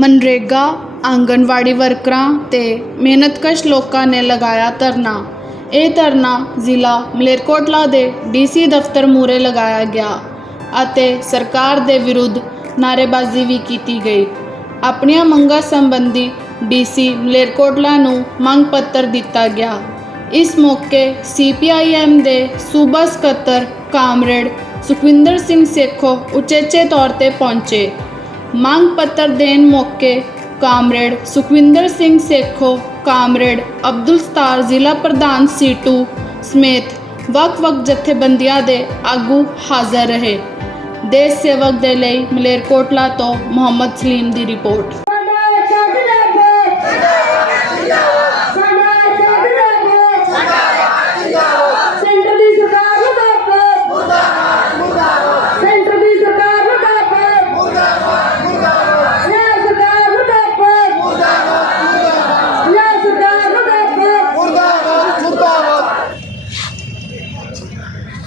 मनरेगा आंगनवाड़ी वर्करां ते मेहनतकश लोकां ने लगाया धरना। ਇਹ ਧਰਨਾ ਜ਼ਿਲ੍ਹਾ ਮਲੇਰਕੋਟਲਾ ਦੇ ਡੀਸੀ ਦਫ਼ਤਰ ਮੂਹਰੇ ਲਗਾਇਆ ਗਿਆ ਅਤੇ ਸਰਕਾਰ ਦੇ ਵਿਰੁੱਧ ਨਾਅਰੇਬਾਜ਼ੀ ਵੀ ਕੀਤੀ ਗਈ। ਆਪਣੀਆਂ ਮੰਗਾਂ ਸੰਬੰਧੀ ਡੀਸੀ ਮਲੇਰਕੋਟਲਾ ਨੂੰ ਮੰਗ ਪੱਤਰ ਦਿੱਤਾ ਗਿਆ। ਇਸ ਮੌਕੇ CPIM ਦੇ ਸੂਬਾ ਸਕੱਤਰ ਕਾਮਰੇਡ ਸੁਖਵਿੰਦਰ ਸਿੰਘ ਸੇਖੋਂ ਉਚੇਚੇ ਤੌਰ 'ਤੇ ਪਹੁੰਚੇ। ਮੰਗ ਪੱਤਰ ਦੇਣ ਮੌਕੇ ਕਾਮਰੇਡ ਸੁਖਵਿੰਦਰ ਸਿੰਘ ਸੇਖੋਂ, ਕਾਮਰੇਡ ਅਬਦੁਲ ਸਤਾਰ ਜ਼ਿਲ੍ਹਾ ਪ੍ਰਧਾਨ C2 ਸਮੇਤ ਵੱਖ-ਵੱਖ ਜਥੇਬੰਦੀਆਂ ਦੇ ਆਗੂ ਹਾਜ਼ਰ ਰਹੇ। ਦੇਸ਼ ਸੇਵਕ ਦੇ ਲਈ ਮਲੇਰਕੋਟਲਾ ਤੋਂ ਮੁਹੰਮਦ ਸਲੀਮ ਦੀ ਰਿਪੋਰਟ।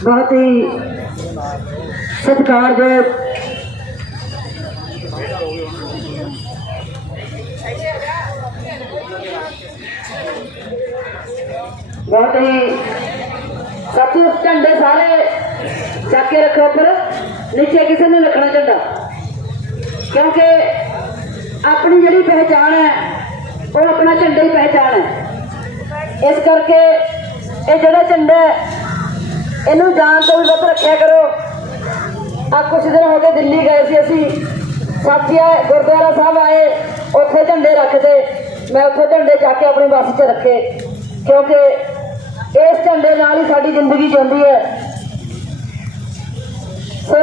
बहुत ही सत्कारजोग बहुत ही साथी झंडे सारे चक के रखो पर नीचे किसी ने रखना झंडा, क्योंकि अपनी जी पहचान है वो अपना झंडा ही पहचान है। इस करके ये जोड़ा झंडा इनू जान तो भी बहुत रखा करो। आ कुछ दिन हो गए दिल्ली गए थे असी साथी, गुरुद्वारा साहब आए, उत्थे झंडे रखते, मैं उत्थे झंडे जाके अपनी बस च रखे, क्योंकि इस झंडे नाल ही साडी जिंदगी चलती है। सो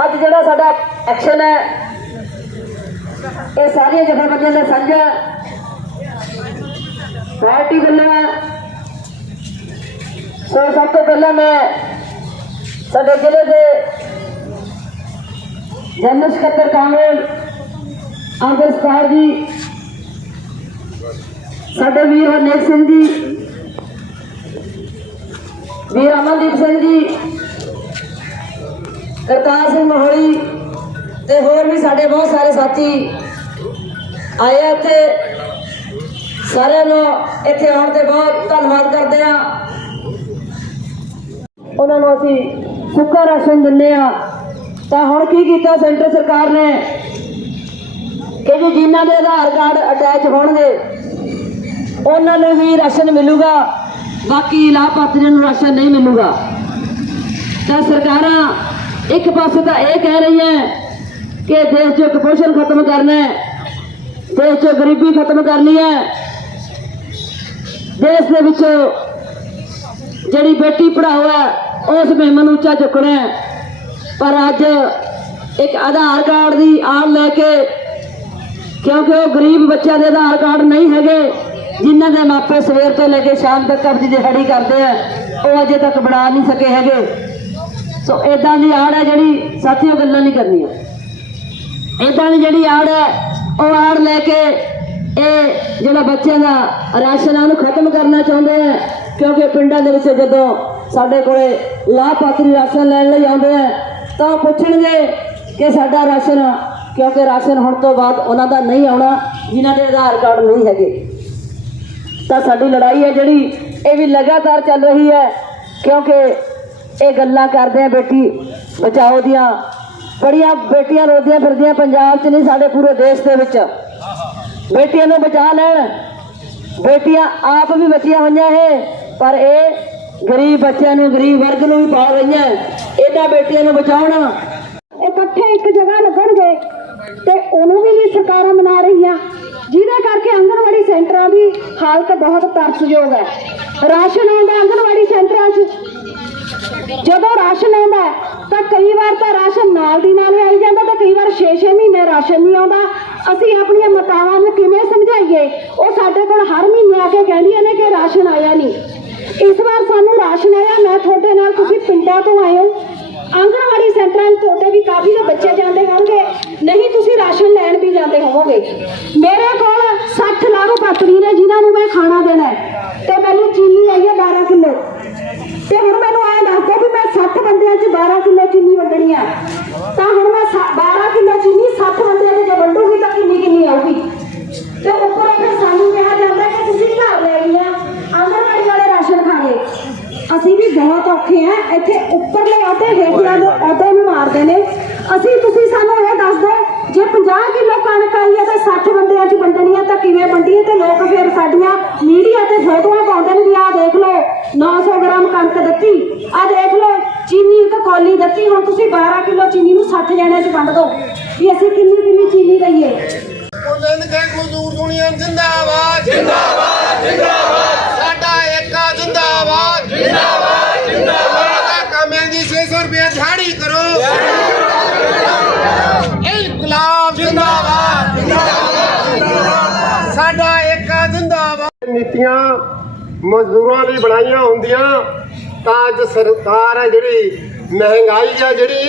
अज जिहड़ा साडा एक्शन है ये सारिया जथेबंदियों का साझा पार्टी वालों है। सो सब तो पहला मैं साडे जिले के जनरल सकत्तर कामरेड अब्दुल सतार जी, साडे वीर हरनेक सिंह जी, वीर अमनदीप सिंह जी, करतार सिंह मोहड़ी ते होर भी साडे बहुत सारे साथी आए इत्थे। सारिਆਂ ਨੂੰ ਇੱਥੇ आउण ते बहुत धन्नवाद करते हैं। उन्होंने असी सुक्का राशन दिंदे आ। तो हुण की कीता सेंटर सरकार ने कि जी जिन्हां दे आधार कार्ड अटैच होणगे उन्होंने ही राशन मिलूगा, बाकी लाभार्थियों को राशन नहीं मिलूगा। तो सरकारां एक पासे तो यह कह रही हैं कि देश चो कुपोषण खत्म करना है, देश चो गरीबी खत्म करनी है, देश के विचों जिहड़ी बेटी पढ़ाओ है उस मुहिम नूं उच्चा चुकना है। पर अज एक आधार कार्ड की आड़ लैके, क्योंकि वो गरीब बच्चों के आधार कार्ड नहीं है जिन्हों के मापे सवेर तो लेके शाम तक कब्जी दिहाड़ी करते हैं, वो अजे तक बना नहीं सके है। सो इदां की आड़ है जिहड़ी साथियों गल्लां नहीं करनी, इदां की जिहड़ी आड़ है वो आड़ लैके ये जिहड़ा बच्चों का राशन है उन्हें खत्म करना चाहते हैं। क्योंकि पिंडों के विच जदों साडे कोले लाभार्थी राशन लैण लई आउंदे हैं तो पुछणगे कि साडा राशन, क्योंकि राशन होण तो बाद उन्हां दा नहीं आउणा जिन्हां दे आधार कार्ड नहीं हैगे। तो साडी लड़ाई है जिहड़ी ये भी लगातार चल रही है, क्योंकि ये गल्लां करदे हैं बेटी बचाओ दियां, बड़ियां बेटियां रोदियां फिरदियां पंजाब च नहीं साडे पूरे देश दे विच। बेटियां नूं बचा लैण, बेटियां आप भी बचियां होईयां है, पर ये गरीब बच्चों को, गरीब वर्ग को भी पाल रही है। इन्हां बेटियों को बचाना इकट्ठे एक जगह लगणगे ते उन्होंने भी नहीं सरकारां मना रही हैं, जिहदे करके आंगनवाड़ी सेंटरां की हालत बहुत तरसयोग है। राशन आउंदा आंगनवाड़ी सेंटरां 'च, जदों राशन आउंदा तो कई बार तो राशन नाल दी नाल आई जांदा, तो कई बार 6-6 महीने राशन नहीं आउंदा। असीं अपणीआं मातावां नूं किवें समझाइए, वो साडे कोल हर महीने आके कहंदियां ने कि राशन आया नहीं। इस बार सानू राशन आया, मैं थोड़े नाल, तुसीं पिंडां तो आए हो, आंगनवाड़ी सेंटरां थोड़े भी काफ़ी तो बच्चे जाते होंगे, नहीं तुसीं राशन लैण भी जाते होवोगे। मेरे कोल 60 लाभार्थी ने जिन्होंने मैं खाना देना है, तो मैनूं चीनी आई है 12 किलो, तो हुण मैनूं आए दस दो भी मैं 60 बंदियां 'च 12 किलो चीनी वंडणी है, तो हुण मैं 12 किलो चीनी 60 बंदियां ਔਖੇ ਆ ਇੱਥੇ ਉੱਪਰਲੇ ਅਹੁਦੇ ਹੇਠਲੇ ਅਹੁਦੇ ਨੂੰ ਮਾਰਦੇ ਨੇ। ਤੁਸੀਂ ਸਾਨੂੰ ਇਹ ਦੱਸ ਦਿਓ, ਜੇ 50 ਕਿਲੋ ਕਣਕ ਆਈ ਹੈ ਤਾਂ 60 ਬੰਦਿਆਂ 'ਚ ਵੰਡਣੀ ਹੈ ਤਾਂ ਕਿਵੇਂ ਵੰਡੀਏ? ਤੇ ਲੋਕ ਫਿਰ ਸਾਡੀਆਂ ਮੀਡੀਆ ਤੇ ਫੋਟੋਆਂ ਪਾਉਂਦੇ ਨੇ ਵੀ ਆਹ ਦੇਖ ਲਓ 900 ਗ੍ਰਾਮ ਕਣਕ ਦਿੱਤੀ, ਆਹ ਦੇਖ ਲਓ ਚੀਨੀ ਇੱਕ ਕੌਲੀ ਦਿੱਤੀ। ਹੁਣ ਤੁਸੀਂ 12 ਕਿਲੋ ਚੀਨੀ ਨੂੰ 60 ਜਣਿਆਂ 'ਚ ਵੰਡ ਦਿਓ ਵੀ ਅਸੀਂ ਕਿੰਨੀ ਚੀਨੀ ਦਈਏ। बुलंद खैर मजदूर यूनियन जिंदाबाद जिंदाबाद जिंदाबाद साडा एका जिंदाबाद जिंदाबाद जिंदाबाद कामें दी 600 रुपया झाड़ी करो इनकलाब जिंदाबाद जिंदाबाद साडा एका जिंदाबाद। नीतियां मजदूरां दी बनाईयां हुंदियां तां अज सरकार है जिहड़ी महंगाई है जिहड़ी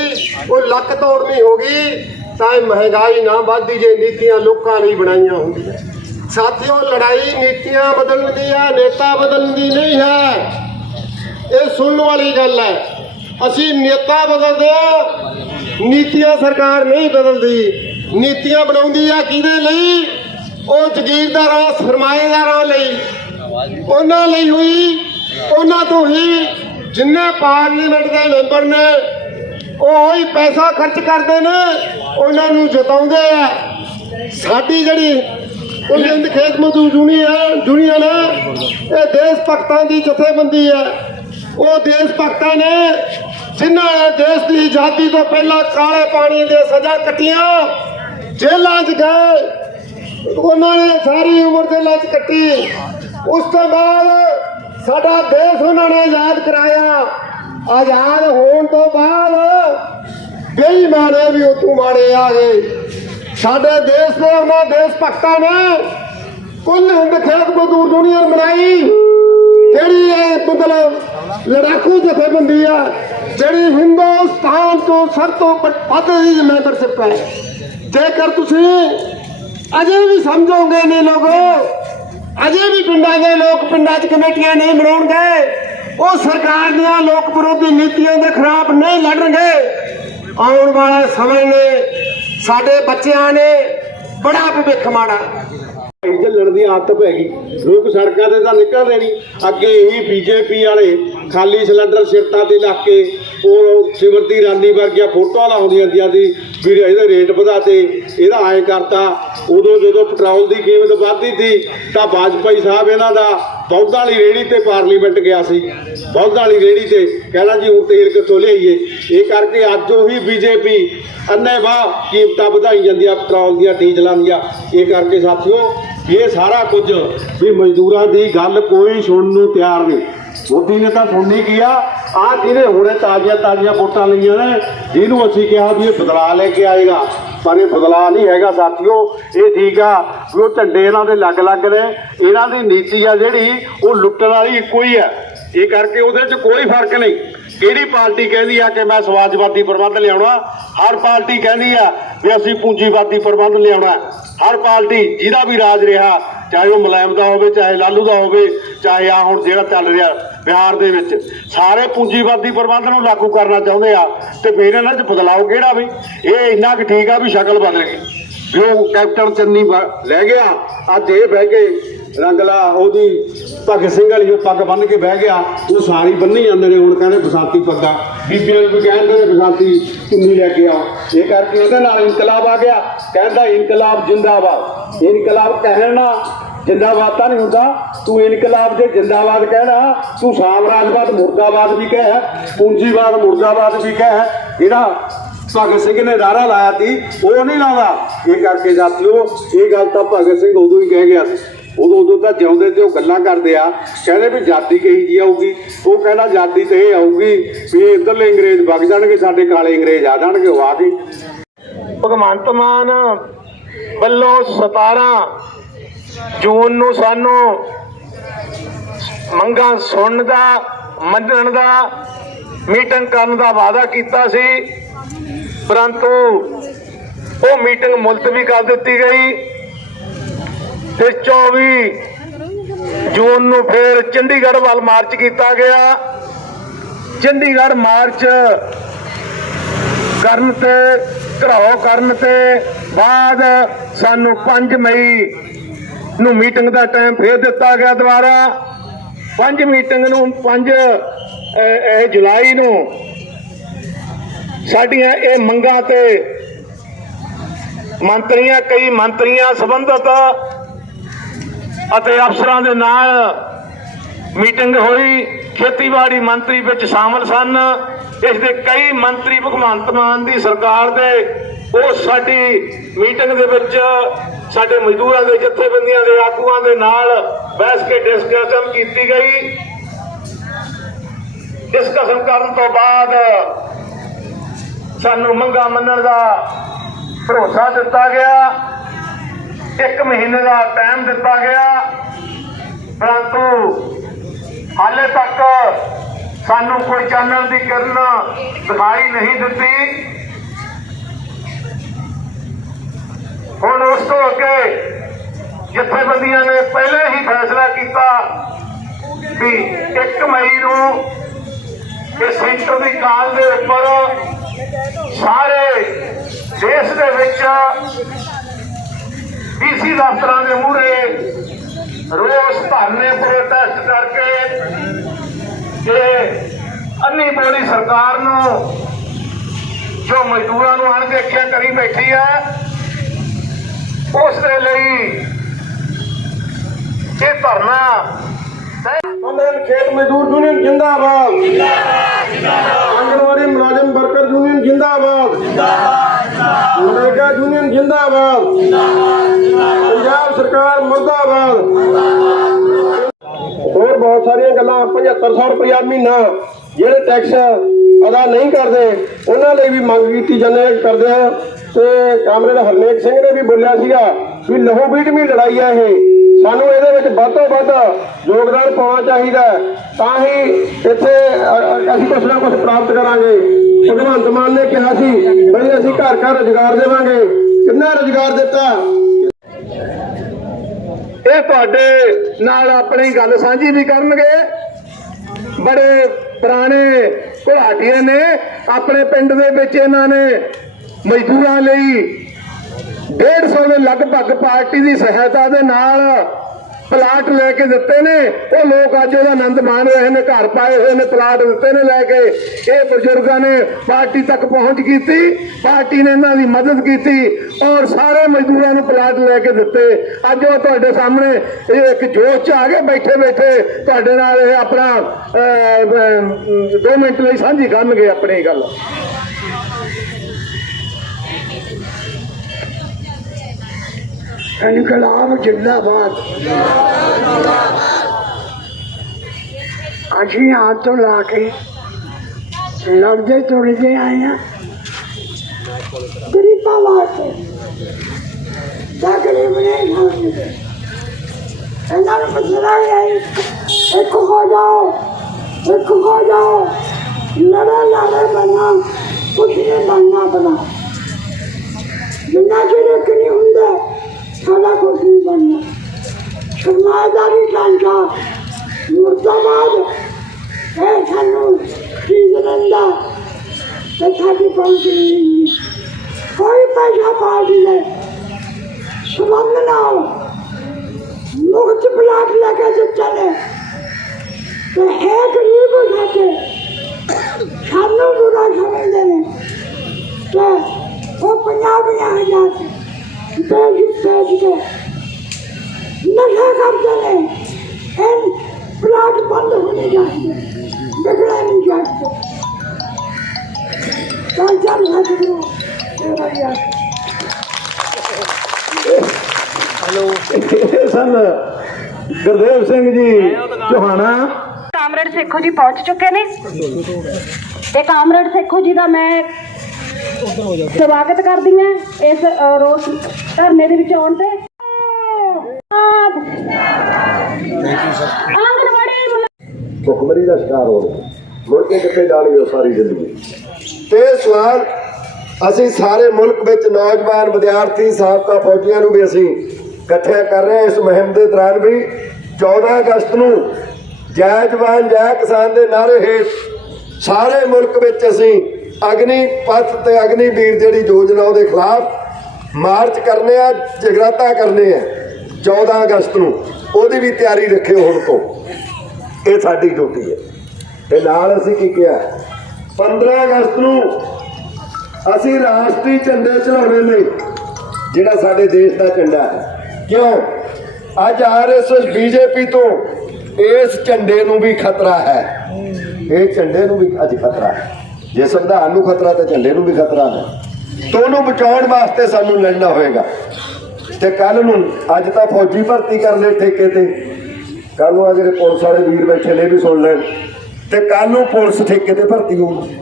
ਉਹ ਲੱਕ ਤੋੜਨੀ ਹੋ ਗਈ ਤਾਂ ਇਹ ਮਹਿੰਗਾਈ ਨਾ ਵੱਧਦੀ ਜੇ ਨੀਤੀਆਂ ਲੋਕਾਂ ਲਈ ਬਣਾਈਆਂ ਹੁੰਦੀਆਂ। ਸਾਥੀਓ ਲੜਾਈ ਨੀਤੀਆਂ ਬਦਲਣ ਦੀ ਹੈ, ਨੇਤਾ ਬਦਲਣ ਦੀ ਨਹੀਂ ਹੈ। ਇਹ ਸੁਣਨ ਵਾਲੀ ਗੱਲ ਹੈ। ਅਸੀਂ ਨੇਤਾ ਬਦਲਦੇ ਆ, ਨੀਤੀਆਂ ਸਰਕਾਰ ਨਹੀਂ ਬਦਲਦੀ। ਨੀਤੀਆਂ ਬਣਾਉਂਦੀ ਆ ਕਿਹਦੇ ਲਈ? ਉਹ ਜ਼ਗੀਰਦਾਰਾਂ ਸਰਮਾਏਦਾਰਾਂ ਲਈ, ਉਹਨਾਂ ਲਈ ਹੋਈ। ਉਹਨਾਂ ਤੋਂ ਹੀ ਜਿੰਨੇ ਪਾਰਲੀਮੈਂਟ ਦੇ ਮੈਂਬਰ ਨੇ ਉਹ ਹੀ ਪੈਸਾ ਖਰਚ ਕਰਦੇ ਨੇ, ਉਹਨਾਂ ਨੂੰ ਜਿਤਾਉਂਦੇ ਆ। ਸਾਡੀ ਜਿਹੜੀ ਬੁਲੰਦ ਖੇਤ ਮਜ਼ਦੂਰ ਯੂਨੀਅਨ ਇਹ ਦੇਸ਼ ਭਗਤਾਂ ਦੀ ਜਥੇਬੰਦੀ ਹੈ। ਉਹ ਦੇਸ਼ ਭਗਤਾਂ ਨੇ ਜਿਨ੍ਹਾਂ ਨੇ ਦੇਸ਼ ਦੀ ਆਜ਼ਾਦੀ ਤੋਂ ਪਹਿਲਾਂ ਕਾਲੇ ਪਾਣੀ ਦੇ ਸਜ਼ਾ ਕੱਟੀਆਂ, ਜੇਲ੍ਹਾਂ 'ਚ ਗਏ, ਉਹਨਾਂ ਨੇ ਸਾਰੀ ਉਮਰ ਜੇਲ੍ਹਾਂ 'ਚ ਕੱਟੀ। ਉਸ ਤੋਂ ਬਾਅਦ ਸਾਡਾ ਦੇਸ਼ ਉਹਨਾਂ ਨੇ ਆਜ਼ਾਦ ਕਰਾਇਆ। ਆਜ਼ਾਦ ਹੋਣ ਤੋਂ ਬਾਅਦ ਬੇਈਮਾਨੇ ਵੀ ਉਤੋਂ ਮਾੜੇ ਆ ਗਏ। ਸਾਡੇ ਦੇਸ਼ ਦੇ ਉਹਨਾਂ ਦੇਸ਼ ਭਗਤਾਂ ਨੇ ਕੁੱਲ ਹਿੰਦ ਖੇਤ ਮਜ਼ਦੂਰ ਯੂਨੀਅਨ ਬਣਾਈ, ਜਿਹੜੀ ਇਹ ਮਤਲਬ ਲੜਾਕੂ ਜਥੇਬੰਦੀ ਆ, ਜਿਹੜੀ ਹਿੰਦੁਸਤਾਨ ਤੋਂ ਸਭ ਤੋਂ ਵੱਧ ਦੀ ਮੈਂਬਰਸ਼ਿਪ ਹੈ। ਜੇਕਰ ਤੁਸੀਂ ਅਜੇ ਵੀ ਸਮਝੋਗੇ ਨੇ ਲੋਗੋ, ਅਜੇ ਵੀ ਪਿੰਡਾਂ ਦੇ ਲੋਕ ਪਿੰਡਾਂ 'ਚ ਕਮੇਟੀਆਂ ਨਹੀਂ ਬਣਾਉਣਗੇ, ਉਹ ਸਰਕਾਰ ਦੀਆਂ ਲੋਕ ਵਿਰੋਧੀ ਨੀਤੀਆਂ ਦੇ ਖਿਲਾਫ ਨਹੀਂ ਲੜਨਗੇ। ਆਉਣ ਵਾਲੇ ਸਮੇਂ ਨੇ ਸਾਡੇ ਬੱਚਿਆਂ ਨੇ ਬੜਾ ਭਵਿੱਖ ਮਾੜਾ। ਝੱਲਣ ਦੀ ਆਦਤ ਪੈ ਗਈ, ਲੋਕ ਸੜਕਾਂ ਤੇ ਤਾਂ ਨਿਕਲਦੇ ਨਹੀਂ। ਅੱਗੇ ਹੀ ਬੀਜੇਪੀ ਵਾਲੇ ਖਾਲੀ ਸਿਲੰਡਰ ਸਿਰਤਾਂ ਤੇ ਲੱਗ ਕੇ ਉਹ ਸਿਮਰਤੀ ਇਰਾਨੀ ਵਰਗੀਆਂ ਫੋਟੋਆਂ ਲਾਉਂਦੀਆਂ ਹੁੰਦੀਆਂ ਸੀ ਵੀ ਇਹਦੇ ਰੇਟ ਵਧਾਤੇ, ਇਹਦਾ ਐਂ ਕਰਤਾ। ਉਦੋਂ ਜਦੋਂ ਪੈਟਰੋਲ ਦੀ ਕੀਮਤ ਵੱਧਦੀ ਸੀ ਤਾਂ ਵਾਜਪਾਈ ਸਾਹਿਬ ਇਹਨਾਂ ਦਾ ਬਲਦਾਂ ਵਾਲੀ ਰੇਹੜੀ ਤੇ ਪਾਰਲੀਮੈਂਟ ਗਿਆ ਸੀ, ਬਲਦਾਂ ਵਾਲੀ ਰੇਹੜੀ ਤੇ ਕਹਿੰਦਾ ਜੀ ਹੁਣ ਤੇਲ ਕਿੱਥੋਂ ਲਿਆਈਏ। ਇਹ ਕਰਕੇ ਅੱਜ ਉਹੀ ਬੀਜੇਪੀ ਅੰਨ੍ਹੇਵਾਹ ਕੀਮਤਾਂ ਵਧਾਈ ਜਾਂਦੀ ਆ ਪੈਟਰੋਲ ਦੀਆਂ, ਡੀਜ਼ਲਾਂ ਦੀਆਂ। ਇਹ ਕਰਕੇ ਸਾਥੀਓ ਇਹ ਸਾਰਾ ਕੁਝ ਵੀ ਮਜ਼ਦੂਰਾਂ ਦੀ ਗੱਲ ਕੋਈ ਸੁਣਨ ਨੂੰ ਤਿਆਰ ਨਹੀਂ। ਮੋਦੀ ਨੇ ਤਾਂ ਸੁਣਨੀ ਕੀ ਆ ਜਿਹਨੇ ਹੁਣੇ ਤਾਜ਼ੀਆਂ ਵੋਟਾਂ ਲਈਆਂ ਨੇ, ਜਿਹਨੂੰ ਅਸੀਂ ਕਿਹਾ ਵੀ ਇਹ ਬਦਲਾਅ ਲੈ ਕੇ ਆਏਗਾ, ਪਰ ਇਹ ਬਦਲਾਅ ਨਹੀਂ ਹੈਗਾ ਸਾਥੀਓ। ਇਹ ਠੀਕ ਆ ਵੀ ਉਹ ਝੰਡੇ ਇਹਨਾਂ ਦੇ ਅਲੱਗ-ਅਲੱਗ ਨੇ, ਇਹਨਾਂ ਦੀ ਨੀਤੀ ਆ ਜਿਹੜੀ ਉਹ ਲੁੱਟਣ ਵਾਲੀ ਇੱਕੋ ਹੀ ਆ। ਇਹ ਕਰਕੇ ਉਹਦੇ 'ਚ ਕੋਈ ਫਰਕ ਨਹੀਂ। ਕਿਹੜੀ ਪਾਰਟੀ ਕਹਿੰਦੀ ਆ ਕਿ ਮੈਂ ਸਮਾਜਵਾਦੀ ਪ੍ਰਬੰਧ ਲਿਆਉਣਾ, ਹਰ ਪਾਰਟੀ ਕਹਿੰਦੀ ਆ ਵੀ ਅਸੀਂ ਪੂੰਜੀਵਾਦੀ ਪ੍ਰਬੰਧ ਲਿਆਉਣਾ। ਹਰ ਪਾਰਟੀ ਜਿਹਦਾ ਵੀ ਰਾਜ ਰਿਹਾ, ਚਾਹੇ ਉਹ ਮੁਲਾਇਮ ਦਾ ਹੋਵੇ, ਚਾਹੇ ਲਾਲੂ ਦਾ ਹੋਵੇ, ਚਾਹੇ ਆ ਹੁਣ ਜਿਹੜਾ ਚੱਲ ਰਿਹਾ ਬਿਹਾਰ ਦੇ ਵਿੱਚ, ਸਾਰੇ ਪੂੰਜੀਵਾਦੀ ਪ੍ਰਬੰਧ ਨੂੰ ਲਾਗੂ ਕਰਨਾ ਚਾਹੁੰਦੇ ਆ। ਤੇ ਫਿਰ ਇਹਨਾਂ 'ਚ ਬਦਲਾਓ ਕਿਹੜਾ? ਵੀ ਇਹ ਇੰਨਾ ਕੁ ਠੀਕ ਆ ਵੀ ਸ਼ਕਲ ਬਦਲ ਗਈ, ਵੀ ਉਹ ਕੈਪਟਨ ਚੰਨੀ ਲੈ ਗਿਆ, ਅੱਜ ਇਹ ਬਹਿ ਕੇ ਰੰਗਲਾ ਉਹਦੀ ਭਗਤ ਸਿੰਘ ਵਾਲੀ ਪੱਗ ਬੰਨ੍ਹ ਕੇ ਬਹਿ ਗਿਆ। ਉਹ ਸਾਰੀ ਬੰਨ੍ਹੀ ਜਾਂਦੇ ਨੇ ਹੁਣ, ਕਹਿੰਦੇ ਬਸੰਤੀ ਪੱਗਾਂ। ਬੀਬੀਆਂ ਨੂੰ ਕਹਿੰਦੇ ਨੇ ਬਸੰਤੀ ਚੁੰਨੀ ਲੈ ਕੇ ਆਓ। ਇਹ ਕਰਕੇ ਉਹਦੇ ਨਾਲ ਇਨਕਲਾਬ ਆ ਗਿਆ। ਕਹਿੰਦਾ ਇਨਕਲਾਬ ਜਿੰਦਾਬਾਦ। ਇਨਕਲਾਬ ਕਹਿਣਾ ਜਿੰਦਾਬਾਦ ਤਾਂ ਨਹੀਂ ਹੁੰਦਾ, ਤੂੰ ਇਨਕਲਾਬ ਜੇ ਜਿੰਦਾਬਾਦ ਕਹਿਣਾ, ਤੂੰ ਸਾਮਰਾਜਵਾਦ ਮੁਰਦਾਬਾਦ ਵੀ ਕਹਿ, ਪੂੰਜੀਵਾਦ ਮੁਰਦਾਬਾਦ ਵੀ ਕਹਿ। ਜਿਹੜਾ ਭਗਤ ਸਿੰਘ ਨੇ ਨਾਅਰਾ ਲਾਇਆ ਸੀ ਉਹ ਨਹੀਂ ਲਾਉਂਦਾ। ਇਹ ਕਰਕੇ ਸਾਥੀਓ ਇਹ ਗੱਲ ਤਾਂ ਭਗਤ ਸਿੰਘ ਉਦੋਂ ਹੀ ਕਹਿ ਗਿਆ ਸੀ। ਉਦੋਂ ਤਾਂ ਜਿਉਂਦੇ ਤੇ ਉਹ ਗੱਲਾਂ ਕਰਦੇ ਆ, ਕਹਿੰਦੇ ਵੀ ਆਜ਼ਾਦੀ ਕਹੀ ਜੀ ਆਊਗੀ। ਉਹ ਕਹਿੰਦਾ ਆਜ਼ਾਦੀ ਤੇ ਇਹ ਆਊਗੀ ਵੀ ਇੱਧਰਲੇ ਅੰਗਰੇਜ਼ ਵਗ ਜਾਣਗੇ, ਸਾਡੇ ਕਾਲੇ ਅੰਗਰੇਜ਼ ਆ ਜਾਣਗੇ। ਉਹ ਆ ਗਏ। ਭਗਵੰਤ ਮਾਨ ਵੱਲੋਂ 17 ਜੂਨ ਨੂੰ ਸਾਨੂੰ ਮੰਗਾਂ ਸੁਣਨ ਦਾ, ਮੰਨਣ ਦਾ, ਮੀਟਿੰਗ ਕਰਨ ਦਾ ਵਾਅਦਾ ਕੀਤਾ ਸੀ, ਪਰੰਤੂ ਉਹ ਮੀਟਿੰਗ ਮੁਲਤਵੀ ਕਰ ਦਿੱਤੀ ਗਈ ਤੇ 24 ਜੂਨ ਨੂੰ ਫਿਰ ਚੰਡੀਗੜ੍ਹ ਵੱਲ ਮਾਰਚ ਕੀਤਾ ਗਿਆ। ਚੰਡੀਗੜ੍ਹ ਮਾਰਚ ਕਰਨ ਤੇ ਘਰਾਓ ਕਰਨ ਤੇ ਬਾਅਦ ਸਾਨੂੰ 5 ਮਈ ਨੂੰ ਮੀਟਿੰਗ ਦਾ ਟਾਈਮ ਫੇਰ ਦਿੱਤਾ ਗਿਆ ਦੁਬਾਰਾ। 5 ਮਈ ਇਹ ਜੁਲਾਈ ਨੂੰ ਸਾਡੀਆਂ ਇਹ ਮੰਗਾਂ ਤੇ ਕਈ ਮੰਤਰੀਆਂ ਸੰਬੰਧਿਤ ਅਤੇ ਅਫਸਰਾਂ ਦੇ ਨਾਲ ਮੀਟਿੰਗ ਹੋਈ। ਖੇਤੀਬਾੜੀ ਮੰਤਰੀ ਵਿੱਚ ਸ਼ਾਮਲ ਸਨ। ਇਸ ਦੇ ਕਈ ਮੰਤਰੀ ਭਗਵੰਤ ਮਾਨ ਦੀ ਸਰਕਾਰ ਦੇ ਉਹ ਸਾਡੀ ਮੀਟਿੰਗ ਦੇ ਵਿੱਚ ਸਾਡੇ ਮਜ਼ਦੂਰਾਂ ਦੇ ਜਥੇਬੰਦੀਆਂ ਦੇ ਆਗੂਆਂ ਦੇ ਨਾਲ ਬੈਠ ਕੇ ਡਿਸਕਸ਼ਨ ਕੀਤੀ ਗਈ। ਡਿਸਕਸ਼ਨ ਕਰਨ ਤੋਂ ਬਾਅਦ ਸਾਨੂੰ ਮੰਗਾਂ ਮੰਨਣ ਦਾ ਭਰੋਸਾ ਦਿੱਤਾ ਗਿਆ। 1 ਮਹੀਨੇ ਦਾ ਟਾਈਮ ਦਿੱਤਾ ਗਿਆ, ਪਰੰਤੂ ਹਾਲੇ ਤੱਕ ਸਾਨੂੰ ਕੋਈ ਚਾਨਣ ਦੀ ਕਿਰਨ ਦਿਖਾਈ ਨਹੀਂ ਦਿੱਤੀ। ਹੁਣ ਉਸ ਤੋਂ ਅੱਗੇ ਜਥੇਬੰਦੀਆਂ ਨੇ ਪਹਿਲੇ ਹੀ ਫੈਸਲਾ ਕੀਤਾ ਕਿ 1 ਮਈ ਨੂੰ ਇਹ ਸੈਂਟਰ ਦੀ ਕਾਲ ਦੇ ਉੱਪਰ ਸਾਰੇ ਦੇਸ਼ ਦੇ ਵਿੱਚ ਡੀਸੀ ਦਫ਼ਤਰਾਂ ਦੇ ਮੂਹਰੇ ਰੋਸ ਧਰਨੇ ਪ੍ਰੋਟੈਸਟ ਕਰਕੇ ਇਹ ਅੰਨੀ ਬੋਲੀ ਸਰਕਾਰ ਨੂੰ ਜੋ ਮਜ਼ਦੂਰਾਂ ਨੂੰ ਅਣਦੇਖਿਆ ਕਰੀ ਬੈਠੀ ਹੈ ਉਸ ਦੇ ਲਈ ਇਹ ਧਰਨਾ खेत मजदूर यूनियन जिंदाबाद, आंगनवाड़ी मुलाजिम वर्कर यूनियन जिंदाबाद, मनरेगा यूनियन जिंदाबाद, पंजाब सरकार मुर्दाबाद। और बहुत सारिया गल्लां 7500 रुपया महीना ਜਿਹੜੇ ਟੈਕਸ ਅਦਾ ਨਹੀਂ ਕਰਦੇ ਉਹਨਾਂ ਲਈ ਵੀ ਮੰਗ ਕੀਤੀ ਕਰਦੇ ਆ। ਤੇ ਕਾਮਰੇਡ ਹਰਨੇਕ ਸਿੰਘ ਨੇ ਵੀ ਬੋਲਿਆ ਸੀਗਾ ਵੀ ਲਹੂ ਬੀਟਵੀਂ ਲੜਾਈ ਆ ਇਹ, ਸਾਨੂੰ ਇਹਦੇ ਵਿੱਚ ਵੱਧ ਤੋਂ ਵੱਧ ਯੋਗਦਾਨ ਪਾਉਣਾ ਚਾਹੀਦਾ, ਤਾਂ ਹੀ ਇੱਥੇ ਅਸੀਂ ਕੁਛ ਨਾ ਕੁਛ ਪ੍ਰਾਪਤ ਕਰਾਂਗੇ। ਭਗਵੰਤ ਮਾਨ ਨੇ ਕਿਹਾ ਸੀ ਬਈ ਅਸੀਂ ਘਰ ਘਰ ਰੁਜ਼ਗਾਰ ਦੇਵਾਂਗੇ, ਕਿੰਨਾ ਰੁਜ਼ਗਾਰ ਦਿੱਤਾ? ਇਹ ਤੁਹਾਡੇ ਨਾਲ ਆਪਣੀ ਗੱਲ ਸਾਂਝੀ ਵੀ ਕਰਨਗੇ। ਬੜੇ ਪੁਰਾਣੇ ਘੁਲਾਟੀਏ ਨੇ ਆਪਣੇ ਪਿੰਡ ਦੇ ਵਿੱਚ ਇਹਨਾਂ ਨੇ ਮਜ਼ਦੂਰਾਂ ਲਈ 150 ਦੇ ਲਗਭਗ ਪਾਰਟੀ ਦੀ ਸਹਾਇਤਾ ਦੇ ਨਾਲ ਪਲਾਟ ਲੈ ਕੇ ਦਿੱਤੇ ਨੇ। ਉਹ ਲੋਕ ਅੱਜ ਉਹਦਾ ਆਨੰਦ ਮਾਣ ਰਹੇ ਨੇ, ਘਰ ਪਾਏ ਹੋਏ ਨੇ, ਪਲਾਟ ਦਿੱਤੇ ਨੇ ਲੈ ਕੇ। ਇਹ ਬਜ਼ੁਰਗਾਂ ਨੇ ਪਾਰਟੀ ਤੱਕ ਪਹੁੰਚ ਕੀਤੀ, ਪਾਰਟੀ ਨੇ ਇਹਨਾਂ ਦੀ ਮਦਦ ਕੀਤੀ ਔਰ ਸਾਰੇ ਮਜ਼ਦੂਰਾਂ ਨੂੰ ਪਲਾਟ ਲੈ ਕੇ ਦਿੱਤੇ। ਅੱਜ ਉਹ ਤੁਹਾਡੇ ਸਾਹਮਣੇ ਇਹ ਇੱਕ ਜੋਸ਼ 'ਚ ਆ ਕੇ ਬੈਠੇ ਤੁਹਾਡੇ ਨਾਲ ਇਹ ਆਪਣਾ 2 ਮਿੰਟ ਲਈ ਸਾਂਝੀ ਕਰਨਗੇ ਆਪਣੀ ਗੱਲ। ਇਨਕਲਾਬ ਜਿੰਦਾਬਾਦ। ਅਸੀਂ ਹੱਥ ਤੋਂ ਲਾ ਕੇ ਲੜਦੇ ਤੁਰਦੇ ਆਏ ਹਾਂ ਗਰੀਬਾਂ ਵਾਸਤੇ, ਤਾਂ ਗਰੀਬ ਨਹੀਂ ਹੋਣਗੇ। ਇਹਨਾਂ ਨੂੰ ਪੁੱਛਣਾ ਹੀ ਇੱਕ ਹੋ ਜਾਓ ਲੜੇ ਬਣਾ, ਕੁਛ ਨਹੀਂ ਬਣਨਾ ਬਣਾ। ਜਿੰਨਾ ਚਿਰ ਇੱਕ ਨਹੀਂ ਹੁੰਦਾ ਸਾਡਾ ਕੁਛ ਨਹੀਂ ਬਣਨਾ। ਸਰਮਾਏਦਾਰੀ ਢਾਂਚਾ ਮੁਰਦਾਬਾਦ, ਇਹ ਸਾਨੂੰ ਚੀਜ਼ ਲੈਂਦਾ ਤੇ ਸਾਡੀ ਪਹੁੰਚ ਨਹੀਂ। ਕੋਈ ਪੈਸਾ ਪਾਰਟੀ ਦੇ ਸੰਬੰਧ ਨਾਲ ਮੁਕਤ ਪਲਾਟ ਲੈ ਕੇ ਦਿੱਤੇ ਨੇ ਤੇ ਇਹ ਗਰੀਬ ਹੋ ਕੇ ਸਾਨੂੰ ਬੁਰਾ ਸਮਝਦੇ ਨੇ ਤੇ ਉਹ 50,000 बेच के नशा करते हैं। इन प्लाट बंद होने चाहिए, बिगड़ा नहीं चाहिए। ਸਨ ਗੁਰਦੇਵ ਸਿੰਘ ਜੀ ਚੌਹਾਨਾ। ਕਾਮਰੇਡ ਸੇਖੋ ਜੀ ਪਹੁੰਚ ਚੁੱਕੇ ਨੇ ਤੇ ਕਾਮਰੇਡ ਸੇਖੋ ਜੀ ਦਾ ਮੈਂ ਸਵਾਗਤ ਕਰਦੀ ਹਾਂ ਇਸ ਰੋਸ ਧਰਨੇ ਦੇ ਵਿੱਚ ਆਉਣ ਤੇ। ਭੁੱਖਮਰੀ ਦਾ ਸ਼ਿਕਾਰ ਹੋ ਗਏ, ਮੁੜ ਕੇ ਕਿੱਥੇ ਡਾਲੀ ਉਹ ਸਾਰੀ ਜ਼ਿੰਦਗੀ। ਤੇ ਸਵਾਲ ਅਸੀਂ ਸਾਰੇ ਮੁਲਕ ਵਿੱਚ ਨੌਜਵਾਨ ਵਿਦਿਆਰਥੀ ਸਾਬਕਾ ਫੌਜੀਆਂ ਨੂੰ ਵੀ ਅਸੀਂ ਇਕੱਠਿਆ ਕਰ ਰਹੇ ਹਾਂ। ਇਸ ਮੁਹਿੰਮ ਦੇ ਦੌਰਾਨ ਵੀ 14 ਅਗਸਤ ਨੂੰ ਜੈ ਜਵਾਨ ਜੈ ਕਿਸਾਨ ਦੇ ਨਾਅਰੇ ਹੇਠ ਸਾਰੇ ਮੁਲਕ ਵਿੱਚ ਅਸੀਂ ਅਗਨੀ ਪਥ ਤੇ ਅਗਨੀ ਵੀਰ ਜਿਹੜੀ ਯੋਜਨਾ ਉਹਦੇ ਖਿਲਾਫ ਮਾਰਚ ਕਰਨੇ ਆ, ਜਗਰਾਤਾ ਕਰਨੇ ਆ 14 ਅਗਸਤ ਨੂੰ। ਉਹਦੀ ਵੀ ਤਿਆਰੀ ਰੱਖਿਓ ਹੁਣ ਤੋਂ, ਇਹ ਸਾਡੀ ਡਿਊਟੀ ਹੈ। ਤੇ ਨਾਲ ਅਸੀਂ ਕੀ ਕਿਹਾ 15 ਅਗਸਤ ਨੂੰ ਅਸੀਂ ਰਾਸ਼ਟਰੀ ਝੰਡੇ ਚੜਾਉਣੇ ਨੇ, ਜਿਹੜਾ ਸਾਡੇ ਦੇਸ਼ ਦਾ ਝੰਡਾ ਹੈ। ਕਿਉਂ? ਅੱਜ ਆਰਐਸਐਸ ਬੀਜੇਪੀ ਤੋਂ ਇਸ ਝੰਡੇ ਨੂੰ ਵੀ ਖਤਰਾ ਹੈ, ਇਹ ਝੰਡੇ ਨੂੰ ਵੀ ਅੱਜ ਖਤਰਾ ਹੈ। ਜੇ ਸੰਵਿਧਾਨ ਨੂੰ ਖਤਰਾ ਤੇ ਝੰਡੇ ਨੂੰ ਵੀ ਖਤਰਾ ਹੈ। ਤੋਂ ਉਹਨੂੰ ਬਚਾਉਣ ਵਾਸਤੇ ਸਾਨੂੰ ਲੜਨਾ ਹੋਏਗਾ। ਤੇ ਕੱਲ ਨੂੰ ਅੱਜ ਤਾਂ ਫੌਜੀ ਭਰਤੀ ਕਰ ਲਏ ਠੇਕੇ ਤੇ, ਕੱਲ ਨੂੰ ਆ ਜਿਹੜੇ ਪੁਲਿਸ ਵਾਲੇ ਵੀਰ ਬੈਠੇ ਨੇ ਵੀ ਸੁਣ ਲੈਣ, ਤੇ ਕੱਲ ਨੂੰ ਪੁਲਿਸ ਠੇਕੇ ਤੇ ਭਰਤੀ ਹੋਊਗੀ।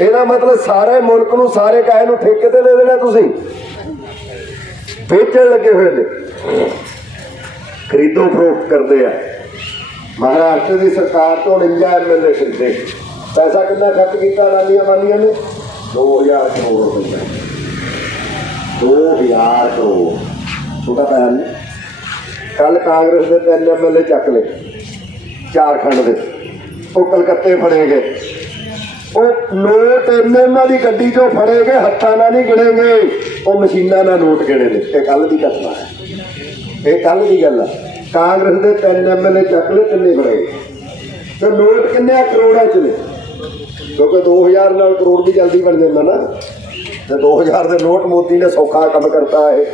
ਇਹਦਾ ਮਤਲਬ ਸਾਰੇ ਮੁਲਕ ਨੂੰ, ਸਾਰੇ ਕਾਇ ਨੂੰ ਠੇਕੇ ਤੇ ਦੇ ਦੇਣਾ ਤੁਸੀਂ। ਵੇਚਣ ਲੱਗੇ ਹੋਏ ਨੇ, ਖਰੀਦੋ ਫਰੋਖਤ ਕਰਦੇ ਆ। ਮਹਾਰਾਸ਼ਟਰ ਦੀ ਸਰਕਾਰ ਤੋਂ 49 ਐਮਐਲਏ ਖਰੀਦੇ। ਪੈਸਾ ਕਿੰਨਾ ਖਰਚ ਕੀਤਾ ਰਾਨੀਆਂ ਮਾਨੀਆਂ ਨੇ? 2000 ਕਰੋੜ ਰੁਪਏ। 2000 ਕਰੋੜ ਛੋਟਾ ਪੈਸਾ ਨਹੀਂ। ਕੱਲ ਕਾਂਗਰਸ ਦੇ 3 ਐਮਐਲਏ ਚੱਕ ਲਏ ਝਾਰਖੰਡ ਦੇ, ਉਹ ਕਲਕੱਤੇ ਫੜੇ ਗਏ। ਉਹ ਨੋਟ ਇਹਨਾਂ ਦੀ ਗੱਡੀ ਚੋਂ ਫੜੇ ਗਏ, ਹੱਥਾਂ ਨਾਲ ਨਹੀਂ ਗਿਣੇ ਗਏ, ਉਹ ਮਸ਼ੀਨਾਂ ਨਾਲ ਨੋਟ ਗਿਣੇ ਨੇ। ਇਹ ਕੱਲ ਦੀ ਘਟਨਾ ਹੈ, ਇਹ ਕੱਲ ਦੀ ਗੱਲ ਹੈ। ਕਾਂਗਰਸ ਦੇ 3 ਐਮਐਲਏ ਚੱਕ ਲਏ, ਕਿੰਨੇ ਫੜੇ ਗਏ ਤੇ ਨੋਟ ਕਿੰਨੇ ਕਰੋੜਾਂ ਚ ਨੇ? ਕਿਉਂਕਿ 2000 ਨਾਲ ਕਰੋੜ ਵੀ ਜਲਦੀ ਬਣ ਜਾਂਦਾ ਨਾ, ਤੇ 2000 ਦੇ ਨੋਟ ਮੋਦੀ ਨੇ ਸੌਖਾ ਕੰਮ ਕਰਤਾ ਹੈ।